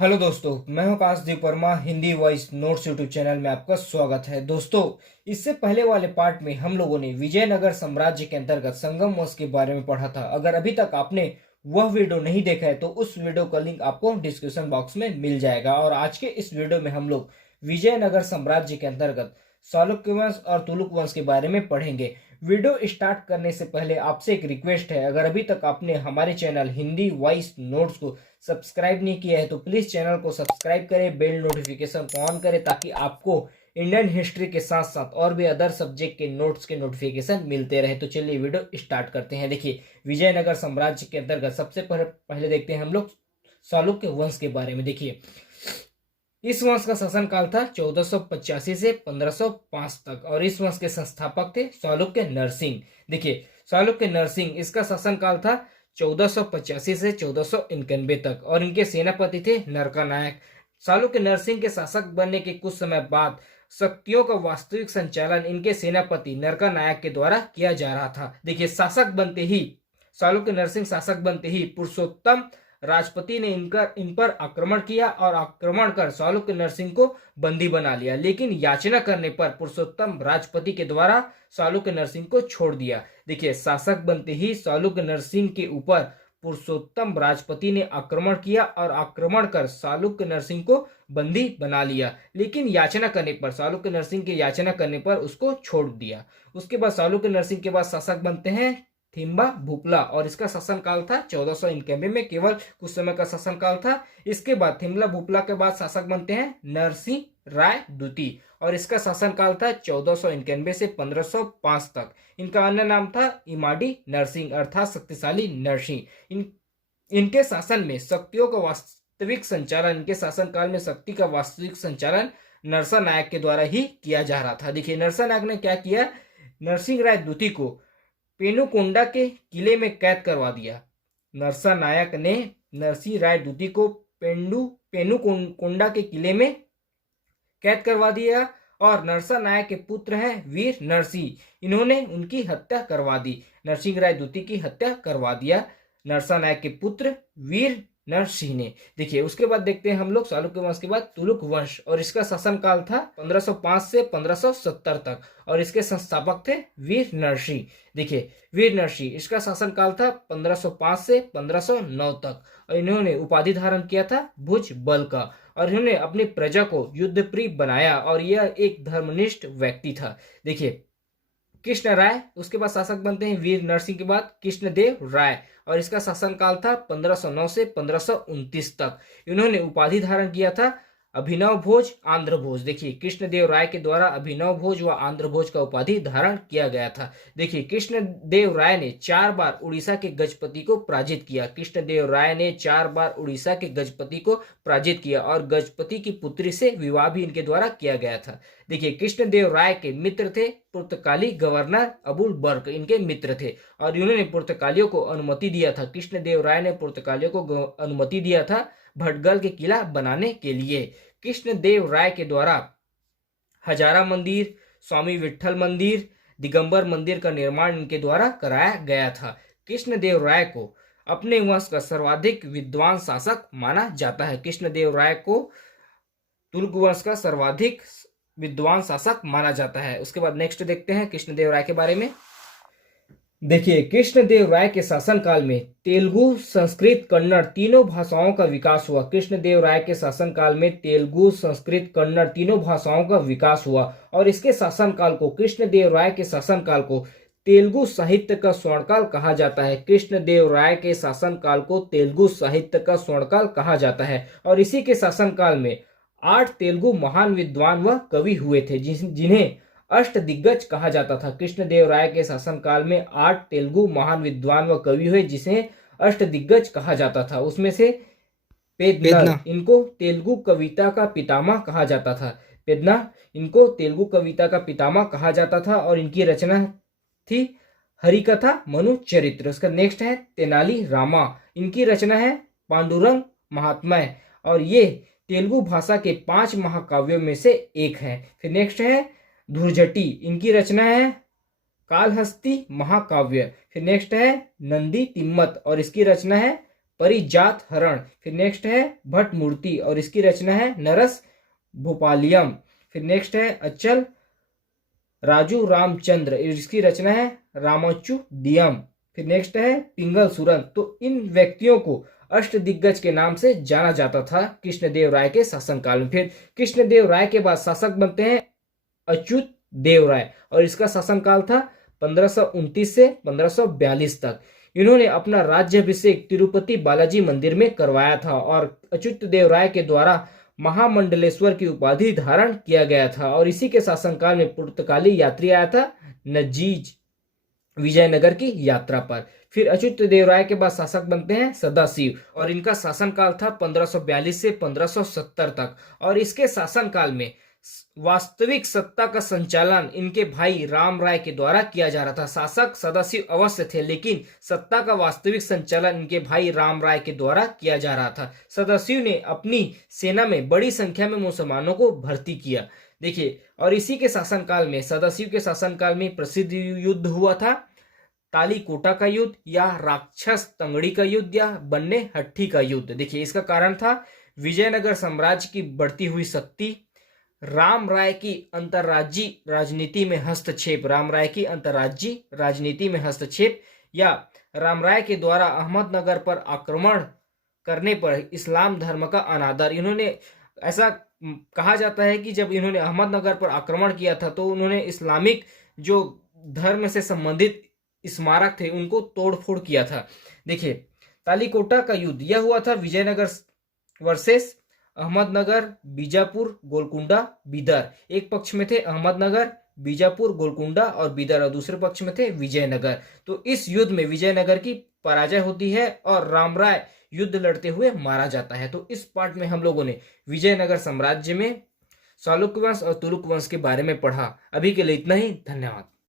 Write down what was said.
Hello दोस्तों, मैं हूं Kashdeep Verma. Hindi voice notes YouTube channel में आपका स्वागत है। दोस्तों, इससे पहले वाले पार्ट में हम लोगों ने विजयनगर साम्राज्य के अंतर्गत संगम वंश के बारे में पढ़ा था। अगर अभी तक आपने वह वीडियो नहीं देखा है तो उस वीडियो का लिंक आपको डिस्क्रिप्शन बॉक्स में मिल जाएगा। और आज के इस वीडियो में हम लोग विजयनगर साम्राज्य के अंतर्गत चालुक्य वंश और तुलुक वंश के बारे में पढ़ेंगे। वीडियो स्टार्ट करने से पहले आपसे एक रिक्वेस्ट है, अगर अभी तक आपने हमारे चैनल हिंदी वॉइस नोट्स को सब्सक्राइब नहीं किया है तो प्लीज चैनल को सब्सक्राइब करें, बेल नोटिफिकेशन को ऑन करें ताकि आपको इंडियन हिस्ट्री के साथ साथ और भी अदर सब्जेक्ट के नोट्स के नोटिफिकेशन मिलते रहे। तो चलिए वीडियो स्टार्ट करते हैं। देखिए, विजयनगर साम्राज्य के अंतर्गत सबसे पहले देखते हैं हम लोग चालुक्य वंश के बारे में। देखिए, इस वंश का शासन काल था 1485 से 1505 तक और इस वंश के संस्थापक थे चालुक्य नरसिंह। देखिए, चालुक्य नरसिंह, इसका शासन काल था 1485 से 1491 तक और इनके सेनापति थे नरका नायक। चालुक्य नरसिंह के शासक बनने के कुछ समय बाद शक्तियों का वास्तविक संचालन इनके सेनापति नरका नायक के द्वारा किया जा रहा था। देखिए, चालुक्य नरसिंह शासक बनते ही पुरुषोत्तम राजपति ने इन पर आक्रमण किया और आक्रमण कर चालुक्य नरसिंह को बंदी बना लिया, लेकिन याचना करने पर पुरुषोत्तम राजपति के द्वारा चालुक्य नरसिंह को छोड़ दिया। देखिए, शासक बनते ही चालुक्य नरसिंह के ऊपर पुरुषोत्तम राजपति ने आक्रमण किया और आक्रमण कर चालुक्य नरसिंह को बंदी बना लिया, लेकिन याचना करने पर चालुक्य नरसिंह के याचना करने पर उसको छोड़ दिया। उसके बाद चालुक्य नरसिंह के बाद शासक बनते हैं थिम्बा भूपला और इसका शासन काल था 1491 में, केवल कुछ समय का शासन काल था। इसके बाद थिम्बा भूपला के बाद शासक बनते हैं नरसिंह राय द्वितीय और इसका शासन काल था 1491 से 1505 तक। इनका अन्य नाम था इमाडी नरसिंह अर्थात शक्तिशाली नरसिंह। इनके शासन में शक्तियों का वास्तविक संचालन इनके शासन काल में शक्ति का वास्तविक संचालन नरसा नायक के द्वारा ही किया जा रहा था। देखिए, नरसा नायक ने क्या किया, नरसिंह राय द्वितीय को पेनुकोंडा के किले में कैद करवा दिया। नरसा नायक ने नरसिंह राय द्वितीय को पेनुकोंडा के किले में कैद करवा दिया और नरसा नायक के पुत्र हैं वीर नरसिंह, इन्होंने उनकी हत्या करवा दी। नरसिंह राय द्वितीय की हत्या करवा दिया नरसा नायक के पुत्र वीर नरसिंह ने। देखिए, उसके बाद देखते हैं हम लोग चालुक्य वंश के बाद तुलुक वंश और इसका शासन काल था 1505 से 1570 तक और इसके संस्थापक थे वीर नरसिंह। देखिए, वीर नरसिंह, इसका शासन काल था 1505 से 1509 तक और इन्होंने उपाधि धारण किया था भुज बल का और इन्होंने अपनी प्रजा को युद्ध प्रिय बनाया और यह एक धर्मनिष्ठ व्यक्ति था। देखिए, कृष्ण राय, उसके बाद शासक बनते हैं वीर नरसिंह के बाद कृष्णदेव राय और इसका शासन काल था 1509 से 1529 तक। इन्होंने उपाधि धारण किया था अभिनव भोज आंध्र भोज। देखिए, कृष्णदेव राय के द्वारा अभिनव भोज व आंध्र भोज का उपाधि धारण किया गया था। देखिए, कृष्णदेव राय ने 4 बार उड़ीसा के गजपति को पराजित किया। कृष्णदेव राय ने 4 बार उड़ीसा के गजपति को पराजित किया और गजपति की पुत्री से विवाह भी इनके द्वारा किया गया था। देखिए, कृष्णदेव राय के मित्र थे पुर्तगाली गवर्नर अबुल बर्क, इनके मित्र थे और इन्होंने पुर्तगालियों को अनुमति दिया था। कृष्णदेव राय ने पुर्तगालियों को अनुमति दिया था भटगल के किला बनाने के लिए। कृष्णदेव राय के द्वारा हजारा मंदिर, स्वामी विट्ठल मंदिर, दिगंबर मंदिर का निर्माण इनके द्वारा कराया गया था। कृष्णदेव राय को अपने वंश का सर्वाधिक विद्वान शासक माना जाता है। कृष्णदेव राय को तुर्क वंश का सर्वाधिक विद्वान शासक माना जाता है। उसके बाद नेक्स्ट देखते हैं कृष्णदेव राय के बारे में। देखिए, कृष्णदेव राय के शासन काल में तेलुगु, संस्कृत, कन्नड़ तीनों भाषाओं का विकास हुआ। कृष्णदेव राय के शासन काल में तेलुगु, संस्कृत, कन्नड़ तीनों भाषाओं का विकास हुआ और इसके शासन काल को, कृष्णदेव राय के शासन काल को तेलुगु साहित्य का स्वर्णकाल कहा जाता है। कृष्णदेव राय के शासन काल को तेलुगु साहित्य का स्वर्णकाल कहा जाता है और इसी के शासन काल में 8 तेलुगु महान विद्वान व कवि हुए थे जिन्हें अष्ट दिग्गज कहा जाता था। कृष्णदेव राय के शासन काल में 8 तेलुगु महान विद्वान व कवि हुए जिसे अष्ट दिग्गज कहा जाता था। उसमें से पेदना, इनको तेलुगु कविता का पितामह कहा जाता था। पेदना, इनको तेलुगु कविता का पितामह कहा जाता था और इनकी रचना थी हरिकथा मनु चरित्र। उसका नेक्स्ट है तेनाली रामा, इनकी रचना है पांडुरंग महात्म्य और ये तेलुगु भाषा के 5 महाकाव्यों में से एक है। फिर नेक्स्ट है धुरजटी, इनकी रचना है कालहस्ती महाकाव्य। फिर नेक्स्ट है नंदी तिम्मत और इसकी रचना है परिजात हरण। फिर नेक्स्ट है भट्ट मूर्ति और इसकी रचना है नरस भूपालियम। फिर नेक्स्ट है अचल राजू रामचंद्र, इसकी रचना है रामाचु दियम। फिर नेक्स्ट है पिंगल सुरन। तो इन व्यक्तियों को अष्ट दिग्गज के नाम से जाना जाता था कृष्णदेव राय के शासनकाल में। फिर कृष्णदेव राय के बाद शासक बनते हैं अच्युत देव राय और इसका शासनकाल था 1529 से 1542 तक। इन्होंने अपना राज्याभिषेक तिरुपति बालाजी मंदिर में करवाया था और अच्युत देव राय के द्वारा महामंडलेश्वर की उपाधि धारण किया गया था। और इसी के शासनकाल में पुर्तगाली यात्री आया था नजीज विजयनगर की यात्रा पर। फिर अच्युत देव राय के बाद शासक बनते हैं सदाशिव और इनका शासनकाल था 1542 से 1570 तक। और इसके शासनकाल में वास्तविक सत्ता का संचालन इनके भाई राम राय के द्वारा किया जा रहा था। शासक सदाशिव अवश्य थे लेकिन सत्ता का वास्तविक संचालन इनके भाई राम राय के द्वारा किया जा रहा था। सदाशिव ने अपनी सेना में बड़ी संख्या में मुसलमानों को भर्ती किया। देखिए, और इसी के शासनकाल में सदाशिव के शासनकाल में प्रसिद्ध युद्ध हुआ था तालीकोटा का युद्ध या राक्षस तंगड़ी का युद्ध या बन्ने हट्टी का युद्ध। देखिए, इसका कारण था विजयनगर साम्राज्य की बढ़ती हुई शक्ति, राम राय की अंतर्राज्यीय राजनीति में हस्तक्षेप, राम राय की अंतर्राज्यीय राजनीति में हस्तक्षेप या राम राय के द्वारा अहमदनगर पर आक्रमण करने पर इस्लाम धर्म का अनादर। इन्होंने ऐसा कहा जाता है कि जब इन्होंने अहमदनगर पर आक्रमण किया था तो उन्होंने इस्लामिक जो धर्म से संबंधित स्मारक थे उनको तोड़फोड़ किया था। देखिए, तालीकोटा का युद्ध यह हुआ था विजयनगर वर्सेस अहमदनगर, बीजापुर, गोलकुंडा, बीदर। एक पक्ष में थे अहमदनगर, बीजापुर, गोलकुंडा और बीदर और दूसरे पक्ष में थे विजयनगर। तो इस युद्ध में विजयनगर की पराजय होती है और राम राय युद्ध लड़ते हुए मारा जाता है। तो इस पार्ट में हम लोगों ने विजयनगर साम्राज्य में चालुक्य वंश और तुरुक वंश के बारे में पढ़ा। अभी के लिए इतना ही, धन्यवाद।